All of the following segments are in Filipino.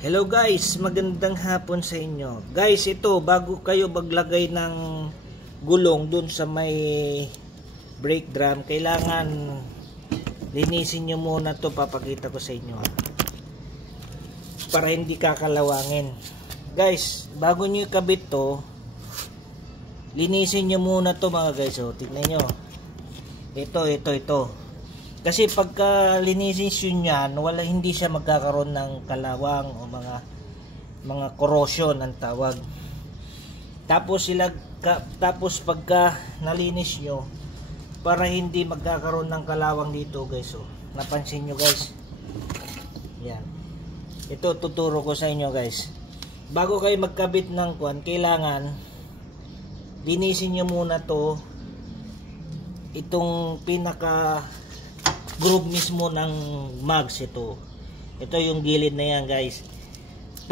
Hello guys, magandang hapon sa inyo. Guys, ito bago kayo maglagay ng gulong dun sa may brake drum, kailangan linisin nyo muna to. Papakita ko sa inyo para hindi kakalawangin. Guys, bago nyo ikabit to, linisin nyo muna to mga guys. O, tignan nyo. Ito. Kasi pagka linisin nyo yan, hindi siya magkakaroon ng kalawang o mga corrosion ang tawag. Tapos pagka nalinis nyo, para hindi magkakaroon ng kalawang dito guys. So, napansin nyo guys. Yan. Ito tuturo ko sa inyo guys. Bago kayo magkabit ng kwan, kailangan linisin nyo muna to. Itong pinaka groove mismo ng mags ito yung gilid na yan guys,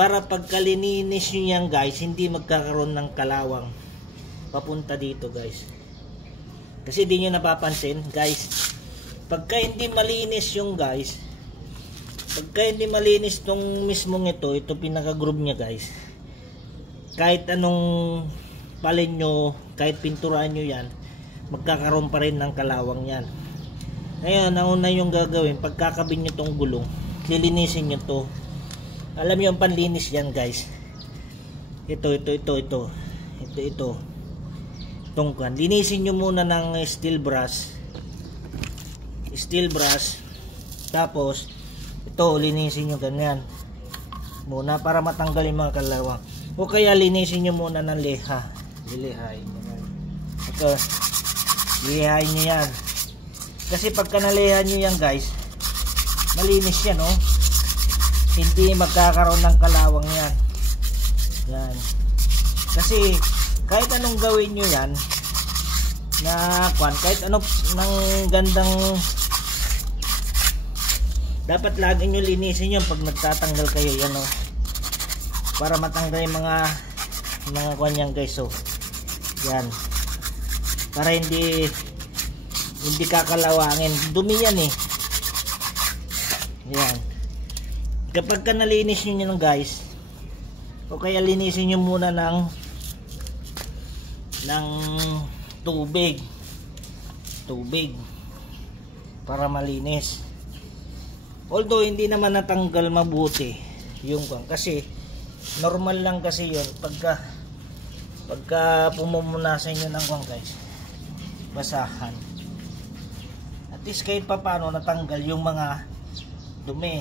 para pagkalininis nyo yan guys, hindi magkakaroon ng kalawang papunta dito guys. Kasi di nyo napapansin guys, pagka hindi malinis tong mismong ito pinaka groove nya guys, kahit anong palin nyo, kahit pinturaan nyo yan, magkakaroon pa rin ng kalawang yan. Ngayon, nauna yung gagawin, pagkakabin nyo tong gulong, lilinisin nyo to. Alam nyo ang panlinis yan guys. Ito. Itong kan. Linisin nyo muna ng steel brush. Tapos, ito, linisin nyo ganyan. Muna para matanggal yung mga kalawang. O kaya linisin nyo muna ng leha. Lilihain nyo yan. Ito, lilihain nyo yan. Kasi pagka nalihan nyo yan guys, malinis yan oh. Hindi magkakaroon ng kalawang yan. Yan. Kasi kahit anong gawin nyo yan kahit ano ng gandang, dapat lagi nyo linisin yun pag nagtatanggal kayo yan oh. Para matanggal yung mga kwan yan guys oh. Yan. Para hindi kakalawangin. Dumi yan eh. Yan. Kapag ka nalinis nyo guys, o kaya linisin nyo muna ng tubig para malinis. Although hindi naman natanggal mabuti yung kasi normal lang kasi yun pagka pumumunasan nyo ng guys, basahan. At least kahit pa paano natanggal yung mga dumi.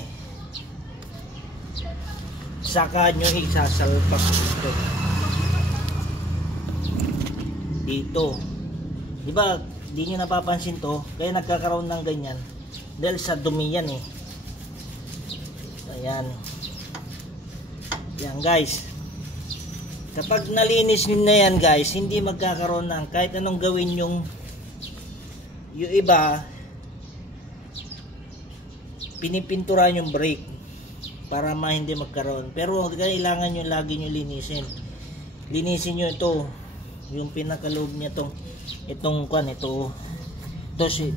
Saka nyo isasalpak dito. Diba di nyo napapansin to, kaya nagkakaroon ng ganyan dahil sa dumi yan eh. Ayan. Yan guys, kapag nalinis nyo na yan guys, hindi magkakaroon ng kahit anong gawin yung iba, pinipinturan yung brake para hindi magkaroon. Pero kailangan nyo lagi nyo linisin nyo ito, yung pinakaloob nya itong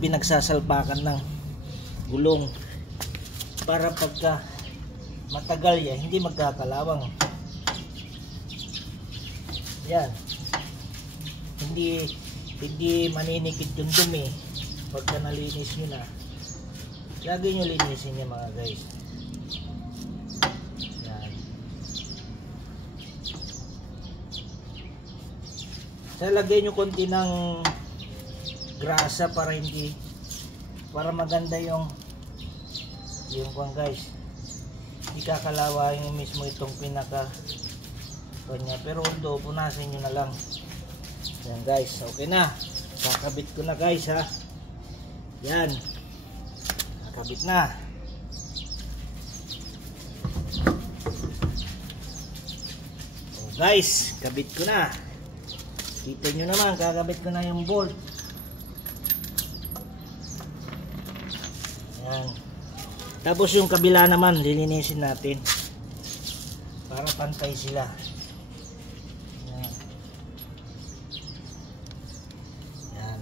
pinagsasalpakan ng gulong, para pagka matagal yan hindi magkakalawang. Yan, hindi maninikit yung dumi pagka nalinis nyo na. Lagi nyo linisin niya mga guys. Yan. Lagay nyo konti ng grasa para maganda yung kwan guys. Hindi kakalawa yung mismo itong pinaka kanya. Pero although punasin nyo na lang. Yan guys, okay na. Kakabit ko na guys ha. Yan. Kakabit na. Oh guys, kabit ko na. Kita nyo naman, kakabit ko na yung bolt. Yan. Tapos yung kabila naman, lilinisin natin para pantay sila. Yan. Yan.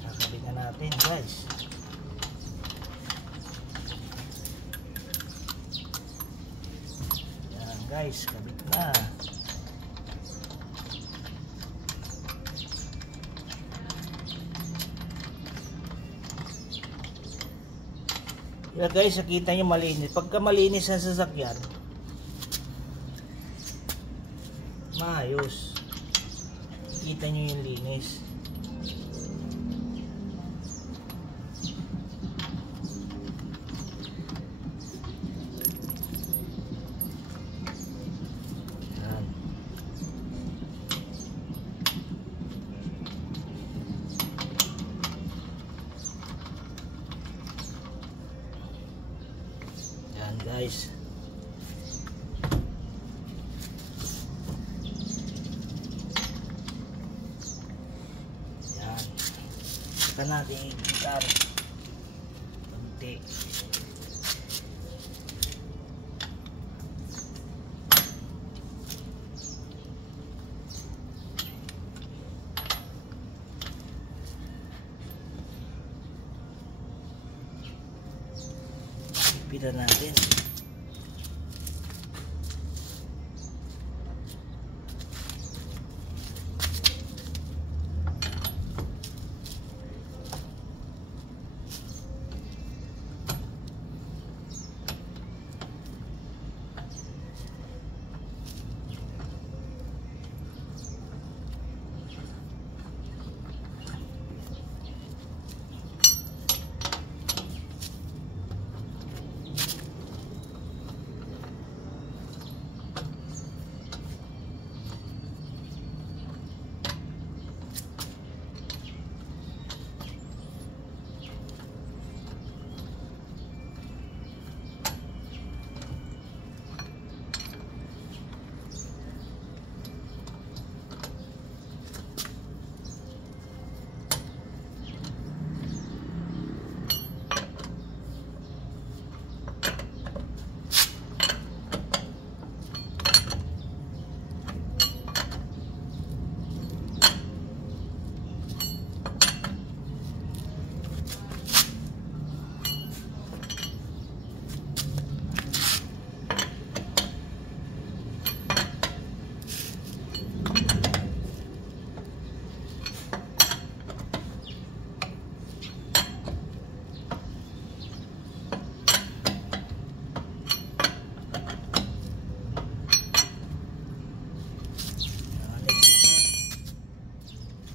Kakabit na natin guys. guys, kabit na. Diba guys, nakita nyo malinis. Pagka malinis ang sasakyan, maayos. Kita nyo yung linis. Yan. Yan guys. Saka natin igitan konti. Ipitan natin.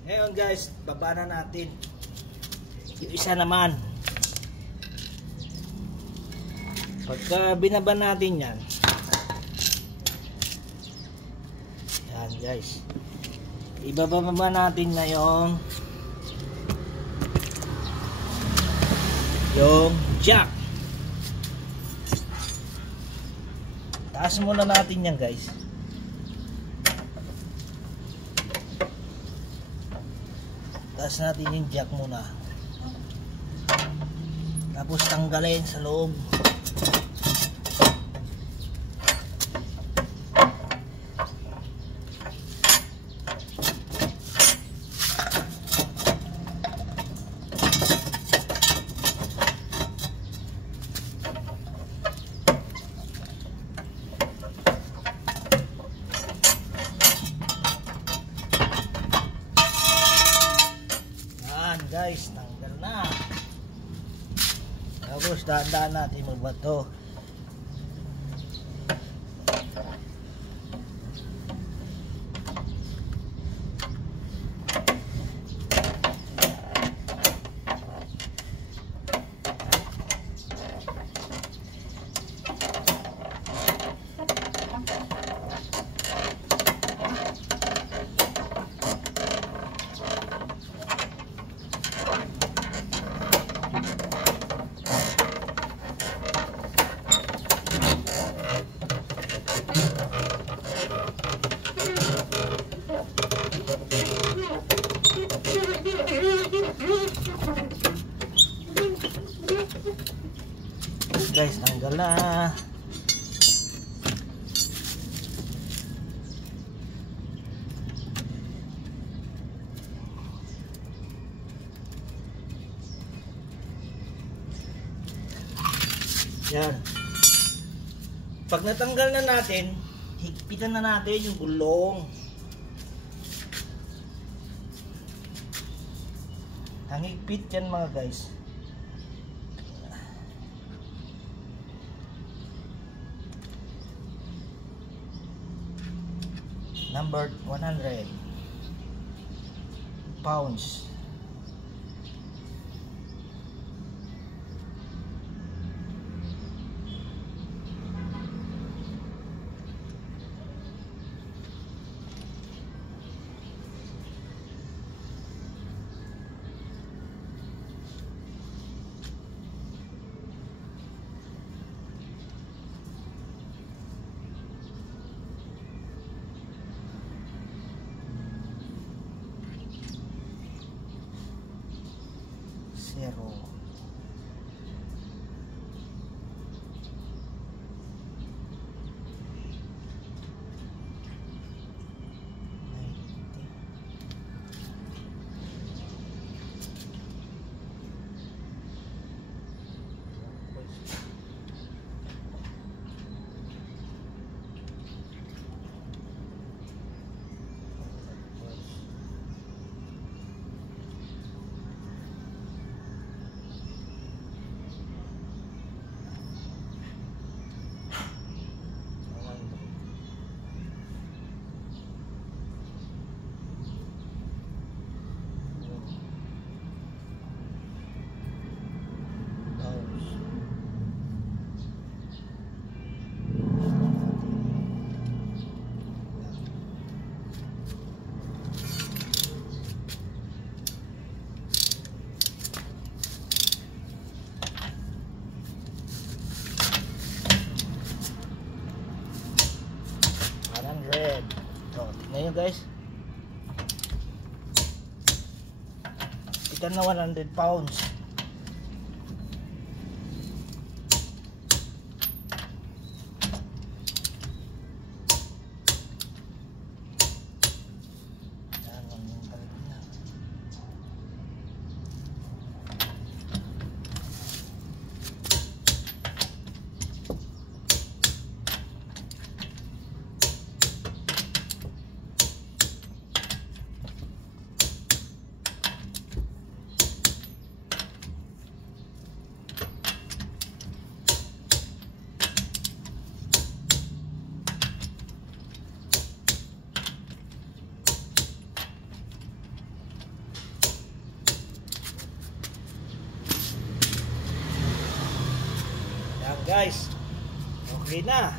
Ngayon guys, baba na natin yung isa naman. Pagka binaba natin yan, yan guys, ibababa natin na yung jack. Taas muna natin yan guys. Taas natin yung jack muna. Tapos tanggalin sa loob. Guys, tanggal na. Tapos dahan-dahan natin magbato. Guys, tanggal na. Yan. Pag natanggal na natin, higpitan na natin yung gulong. Ang higpit yan mga guys. Number 100 pounds. Zero. Red. So, tignan nyo guys. Kita na 100 pounds. Guys, okay na.